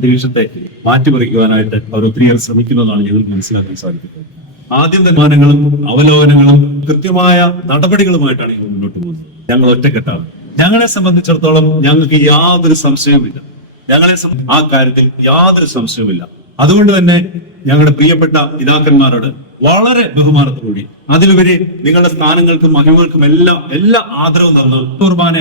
അന്തരീക്ഷത്തെ മാറ്റിമറിക്കുവാനായിട്ട് അവർ ഒത്തിരിയേറെ ശ്രമിക്കുന്നതാണ് ഞങ്ങൾക്ക് മനസ്സിലാക്കാൻ സാധിക്കുന്നത്. ആദ്യം തീരുമാനങ്ങളും അവലോകനങ്ങളും കൃത്യമായ നടപടികളുമായിട്ടാണ് ഞങ്ങൾ മുന്നോട്ട് പോകുന്നത്. ഞങ്ങൾ ഒറ്റക്കെട്ടാണ്. ഞങ്ങളെ സംബന്ധിച്ചിടത്തോളം ഞങ്ങൾക്ക് യാതൊരു സംശയവുമില്ല. ഞങ്ങളെ ആ കാര്യത്തിൽ യാതൊരു സംശയവുമില്ല. അതുകൊണ്ട് തന്നെ ഞങ്ങളുടെ പ്രിയപ്പെട്ട പിതാക്കന്മാരോട് വളരെ ബഹുമാനത്തോടുകൂടി. അതിലുപരി നിങ്ങളുടെ സ്ഥാനങ്ങൾക്കും മഹിമകൾക്കും എല്ലാം എല്ലാ ആദരവും തന്ന് കുർബാന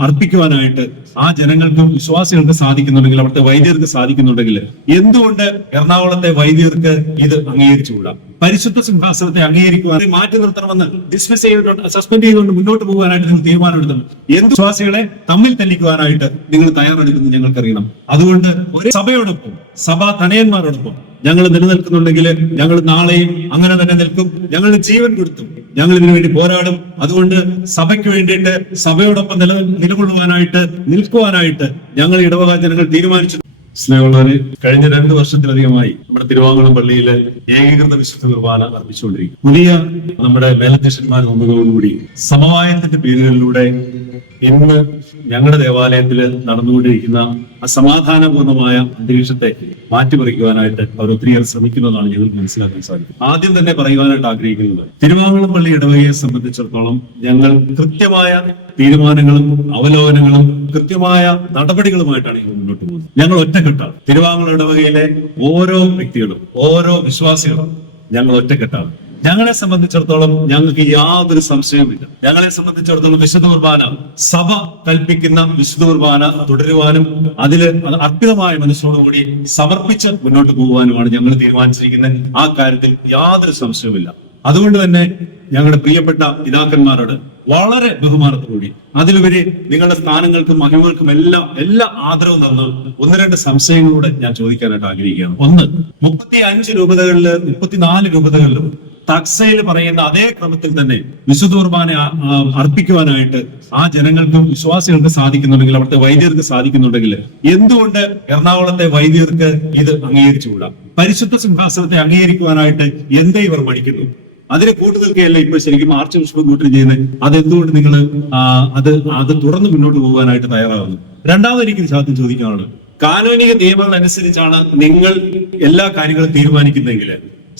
അർപ്പിക്കുവാനായിട്ട് ആ ജനങ്ങൾക്കും വിശ്വാസികൾക്ക് സാധിക്കുന്നുണ്ടെങ്കിൽ അവിടുത്തെ വൈദ്യർക്ക് സാധിക്കുന്നുണ്ടെങ്കിൽ എന്തുകൊണ്ട് എറണാകുളത്തെ വൈദ്യർക്ക് ഇത് അംഗീകരിച്ചുകൂടാ? പരിശുദ്ധ സിംഹാസനത്തെ അംഗീകരിക്കുവാൻ മാറ്റി നിർത്തണമെന്ന് ഡിസ്മിസ് ചെയ്തുകൊണ്ട് സസ്പെൻഡ് ചെയ്തുകൊണ്ട് മുന്നോട്ട് പോകാനായിട്ട് നിങ്ങൾ തീരുമാനമെടുത്തത് എന്ത് വിശ്വാസികളെ തമ്മിൽ തല്ലിക്കുവാനായിട്ട് നിങ്ങൾ തയ്യാറെടുക്കുന്നത് ഞങ്ങൾക്കറിയണം. അതുകൊണ്ട് ഒരു സഭയോടൊപ്പം സഭാ തനയന്മാരോടൊപ്പം ഞങ്ങൾ നിലനിൽക്കുന്നുണ്ടെങ്കിൽ ഞങ്ങൾ നാളെയും അങ്ങനെ തന്നെ നിൽക്കും. ഞങ്ങൾ ജീവൻ കൊടുത്തു. ഞങ്ങൾ ഇതിനു വേണ്ടി പോരാടും. അതുകൊണ്ട് സഭയ്ക്ക് വേണ്ടിയിട്ട് സഭയോടൊപ്പം നില നിലകൊള്ളുവാനായിട്ട് നിൽക്കുവാനായിട്ട് ഞങ്ങൾ ഇടവക ജനങ്ങൾ തീരുമാനിച്ചു. സ്നേഹമുള്ളവരെ കഴിഞ്ഞ രണ്ട് വർഷത്തിലധികമായി നമ്മുടെ തിരുവാങ്കുളം പള്ളിയിലെ ഏകീകൃത വിശുദ്ധ കുർബാന അർപ്പിച്ചുകൊണ്ടിരിക്കും പുതിയ നമ്മുടെ മേലധ്യക്ഷന്മാർ വന്നതോടുകൂടി സമവായത്തിന്റെ പേരുകളിലൂടെ ഇന്ന് ഞങ്ങളുടെ ദേവാലയത്തിൽ നടന്നുകൊണ്ടിരിക്കുന്ന അസമാധാനപൂർണമായ അന്തരീക്ഷത്തെ മാറ്റിമറിക്കുവാനായിട്ട് അവർ ഒത്തിരിയേറെ ശ്രമിക്കുന്നതാണ് ഞങ്ങൾക്ക് മനസ്സിലാക്കാൻ സാധിക്കും ആദ്യം തന്നെ പറയുവാനായിട്ട് ആഗ്രഹിക്കുന്നത് തിരുവാങ്കുളം പള്ളി ഇടവകയെ സംബന്ധിച്ചിടത്തോളം ഞങ്ങൾ കൃത്യമായ തീരുമാനങ്ങളും അവലോകനങ്ങളും കൃത്യമായ നടപടികളുമായിട്ടാണ് ഞങ്ങൾ മുന്നോട്ട് പോകുന്നത്. ഞങ്ങൾ ഒറ്റക്കെട്ടാണ്. തിരുവാങ്കുളം ഇടവകയിലെ ഓരോ വ്യക്തികളും ഓരോ വിശ്വാസികളും ഞങ്ങൾ ഒറ്റക്കെട്ടാണ്. ഞങ്ങളെ സംബന്ധിച്ചിടത്തോളം ഞങ്ങൾക്ക് യാതൊരു സംശയവുമില്ല. ഞങ്ങളെ സംബന്ധിച്ചിടത്തോളം വിശുദ്ധ കുർബാന സഭ കൽപ്പിക്കുന്ന വിശുദ്ധ കുർബാന തുടരുവാനും അതിൽ അത് അർപ്പിതമായ മനസ്സോടുകൂടി സമർപ്പിച്ച് മുന്നോട്ട് പോകുവാനുമാണ് ഞങ്ങൾ തീരുമാനിച്ചിരിക്കുന്നത്. ആ കാര്യത്തിൽ യാതൊരു സംശയവുമില്ല. അതുകൊണ്ട് തന്നെ ഞങ്ങളുടെ പ്രിയപ്പെട്ട പിതാക്കന്മാരോട് വളരെ ബഹുമാനത്തോടുകൂടി അതിലുപരി നിങ്ങളുടെ സ്ഥാനങ്ങൾക്കും മഹിമകൾക്കും എല്ലാം എല്ലാ ആദരവും തന്ന് ഒന്ന് രണ്ട് സംശയങ്ങളോടെ ഞാൻ ചോദിക്കാനായിട്ട് ആഗ്രഹിക്കുകയാണ്. ഒന്ന് മുപ്പത്തി അഞ്ച് രൂപതകളിൽ മുപ്പത്തിനാല് രൂപതകളിലും തക്സയിൽ പറയുന്ന അതേ ക്രമത്തിൽ തന്നെ വിശുദ്ധ കുർബാന അർപ്പിക്കുവാനായിട്ട് ആ ജനങ്ങൾക്കും വിശ്വാസികൾക്ക് സാധിക്കുന്നുണ്ടെങ്കിൽ അവിടുത്തെ വൈദ്യർക്ക് സാധിക്കുന്നുണ്ടെങ്കിൽ എന്തുകൊണ്ട് എറണാകുളത്തെ വൈദ്യർക്ക് ഇത് അംഗീകരിച്ചുകൂടാ? പരിശുദ്ധ സിംഹാസനത്തെ അംഗീകരിക്കുവാനായിട്ട് എന്തേ ഇവർ മടിക്കുന്നു? അതിന് കൂട്ടു നിൽക്കുകയല്ല ഇപ്പൊ ശരിക്കും ആർച്ച് ബിഷപ്പ് കൂട്ടിന് ചെയ്യുന്നത്? അതെന്തുകൊണ്ട് നിങ്ങൾ അത് അത് തുറന്ന് മുന്നോട്ട് പോകാനായിട്ട് തയ്യാറാകുന്നു രണ്ടാമത് എനിക്ക് ചോദ്യം ചോദിക്കാനുള്ളത്. കാനൂനിക നിയമങ്ങൾ അനുസരിച്ചാണ് നിങ്ങൾ എല്ലാ കാര്യങ്ങളും തീരുമാനിക്കുന്നതെങ്കിൽ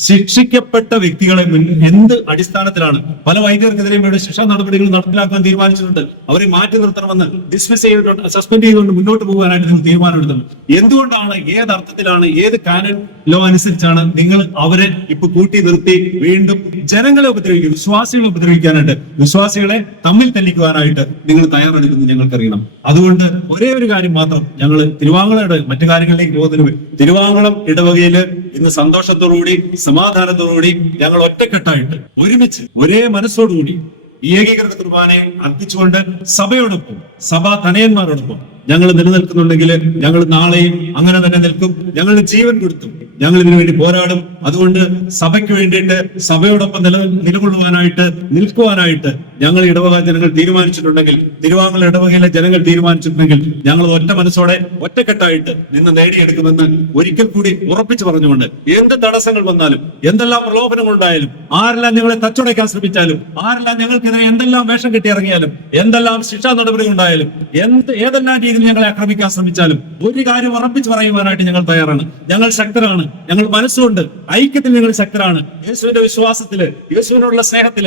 ശിക്ഷിക്കപ്പെട്ട വ്യക്തികളെ എന്ത് അടിസ്ഥാനത്തിലാണ് പല വൈദ്യർക്കെതിരെയും ഇവിടെ ശിക്ഷാ നടപടികൾ നടപ്പിലാക്കാൻ തീരുമാനിച്ചിട്ടുണ്ട്. അവരെ മാറ്റി നിർത്തണമെന്ന് ഡിസ്മിസ് ചെയ്തിട്ടുണ്ട് സസ്പെൻഡ് ചെയ്തുകൊണ്ട് മുന്നോട്ട് പോകാനായിട്ട് നിങ്ങൾ തീരുമാനമെടുത്തത് എന്തുകൊണ്ടാണ് ഏത് അർത്ഥത്തിലാണ് ഏത് കാനൻ ലോ അനുസരിച്ചാണ് നിങ്ങൾ അവരെ ഇപ്പൊ കൂട്ടി നിർത്തി വീണ്ടും ജനങ്ങളെ ഉപദ്രവിക്കുക വിശ്വാസികളെ ഉപദ്രവിക്കാനായിട്ട് വിശ്വാസികളെ തമ്മിൽ തെല്ലിക്കുവാനായിട്ട് നിങ്ങൾ തയ്യാറെടുക്കുന്നത് ഞങ്ങൾക്കറിയണം. അതുകൊണ്ട് ഒരേ ഒരു കാര്യം മാത്രം ഞങ്ങൾ തിരുവാങ്കുളയുടെ മറ്റു കാര്യങ്ങളിലേക്ക് പോകുന്നതിന് തിരുവാങ്കുളം ഇടവകയിൽ ഇന്ന് സന്തോഷത്തോടുകൂടി സമാധാനത്തോടുകൂടി ഞങ്ങൾ ഒറ്റക്കെട്ടായിട്ട് ഒരുമിച്ച് ഒരേ മനസ്സോടുകൂടി ഈ ഏകീകൃത കുർബാനയെ അർപ്പിച്ചുകൊണ്ട് സഭയോടൊപ്പം സഭാ തനയന്മാരോടൊപ്പം ഞങ്ങൾ നിലനിൽക്കുന്നുണ്ടെങ്കിൽ ഞങ്ങൾ നാളെയും അങ്ങനെ തന്നെ നിൽക്കും. ഞങ്ങൾ ജീവൻ കൊടുത്തു ഞങ്ങൾ ഇതിനു വേണ്ടി പോരാടും. അതുകൊണ്ട് സഭയ്ക്ക് വേണ്ടിയിട്ട് സഭയോടൊപ്പം നില നിലകൊള്ളുവാനായിട്ട് നിൽക്കുവാനായിട്ട് ഞങ്ങൾ ഇടവക ജനങ്ങൾ തീരുമാനിച്ചിട്ടുണ്ടെങ്കിൽ തിരുവാങ്കുളം ഇടവകയിലെ ജനങ്ങൾ തീരുമാനിച്ചിട്ടുണ്ടെങ്കിൽ ഞങ്ങൾ ഒറ്റ മനസ്സോടെ ഒറ്റക്കെട്ടായിട്ട് നിന്ന് നേടിയെടുക്കുമെന്ന് ഒരിക്കൽ കൂടി ഉറപ്പിച്ചു പറഞ്ഞുകൊണ്ട് എന്ത് തടസ്സങ്ങൾ വന്നാലും എന്തെല്ലാം പ്രലോഭനങ്ങൾ ഉണ്ടായാലും ആരെല്ലാം ഞങ്ങളെ തച്ചുടയ്ക്കാൻ ശ്രമിച്ചാലും ആരെല്ലാം ഞങ്ങൾക്കെതിരെ എന്തെല്ലാം വേഷം കെട്ടി ഇറങ്ങിയാലും എന്തെല്ലാം ശിക്ഷാ നടപടികൾ ഉണ്ടായാലും എന്ത് ഏതെല്ലാം രീതിയിൽ ഞങ്ങളെ ആക്രമിക്കാൻ ശ്രമിച്ചാലും ഒരു കാര്യം ഉറപ്പിച്ചു പറയുവാനായിട്ട് ഞങ്ങൾ തയ്യാറാണ്. ഞങ്ങൾ ശക്തരാണ്. ഞങ്ങൾ മനസ്സുകൊണ്ട് ഐക്യത്തിൽ ഞങ്ങൾ ശക്തരാണ്. യേശുവിന്റെ വിശ്വാസത്തിൽ യേശുവിനോടുള്ള സ്നേഹത്തിൽ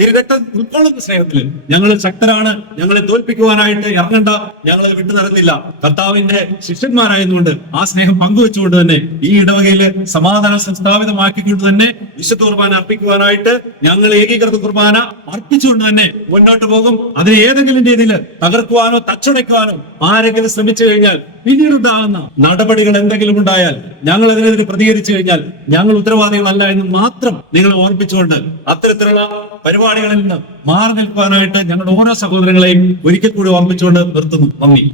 തിരുരക്തം ഉൾക്കൊള്ളുന്ന സ്നേഹത്തിൽ ഞങ്ങൾ ശക്തരാണ്. ഞങ്ങളെ തോൽപ്പിക്കുവാനായിട്ട് ഇറങ്ങണ്ട. ഞങ്ങൾ വിട്ടു നടന്നില്ല. കർത്താവിന്റെ ശിഷ്യന്മാരായതുകൊണ്ട് ആ സ്നേഹം പങ്കുവെച്ചുകൊണ്ട് തന്നെ ഈ ഇടവകയിൽ സമാധാനം സംസ്ഥാപിതമാക്കിക്കൊണ്ട് തന്നെ വിശുദ്ധ കുർബാന അർപ്പിക്കുവാനായിട്ട് ഞങ്ങൾ ഏകീകൃത കുർബാന അർപ്പിച്ചുകൊണ്ട് തന്നെ മുന്നോട്ട് പോകും. അതിന് ഏതെങ്കിലും രീതിയിൽ തകർക്കുവാനോ തച്ചുടയ്ക്കുവാനോ ആരെങ്കിലും ശ്രമിച്ചു കഴിഞ്ഞാൽ പിന്നീട് ഉണ്ടാകുന്ന നടപടികൾ എന്തെങ്കിലും ഉണ്ടായാൽ ഞങ്ങൾ അതിനെതിരെ പ്രതികരിച്ചു കഴിഞ്ഞാൽ ഞങ്ങൾ ഉത്തരവാദികളല്ല എന്ന് മാത്രം നിങ്ങൾ ഓർപ്പിച്ചുകൊണ്ട് അത്തരത്തിലുള്ള പരിപാടികളിൽ നിന്ന് മാറി നിൽക്കാനായിട്ട് ഞങ്ങളുടെ ഓരോ സഹോദരങ്ങളെയും ഒരിക്കൽ കൂടി ഓർമ്മിച്ചുകൊണ്ട് നിർത്തുന്നു. നന്ദി.